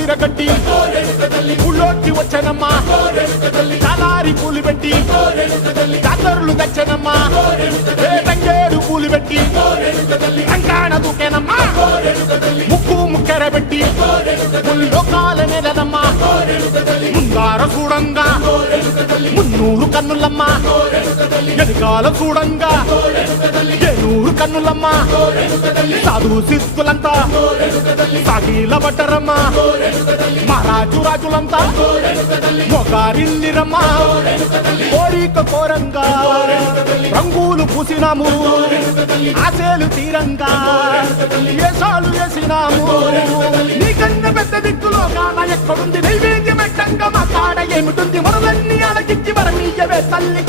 విరగట్టి ఊళ్ళోకి వచ్చనమ్మా చాలారి పూలు పెట్టి జాతరులు తెచ్చనమ్మా తంగేడు పూలు పెట్టి రంగాణ దూకేనమ్మా ముక్కు ముక్కెర పెట్టి ముల్లోకాల నెలనమ్మా ముందార చూడంగా మున్నూరు కన్నులమ్మా ఎనకాల చూడంగా ఏనూరు కన్నులమ్మా సాధు సిద్ధులంతా సాగిల పట్టరమ్మా మహారాజు రాజులంతా మొగారిల్లిరమ్మా కోరిక కోరంగా రంగులు పూసినాము ఆశలు తీరంగా ఏసాలు వేసినాము నీకన్నా పెద్ద దిక్కులో కాన ఎక్కడుంది నైవేద్యం పెట్టంగా మా కాడ ఏమిటుంది మనలన్నీ అలకించి మరమీయవే తల్లి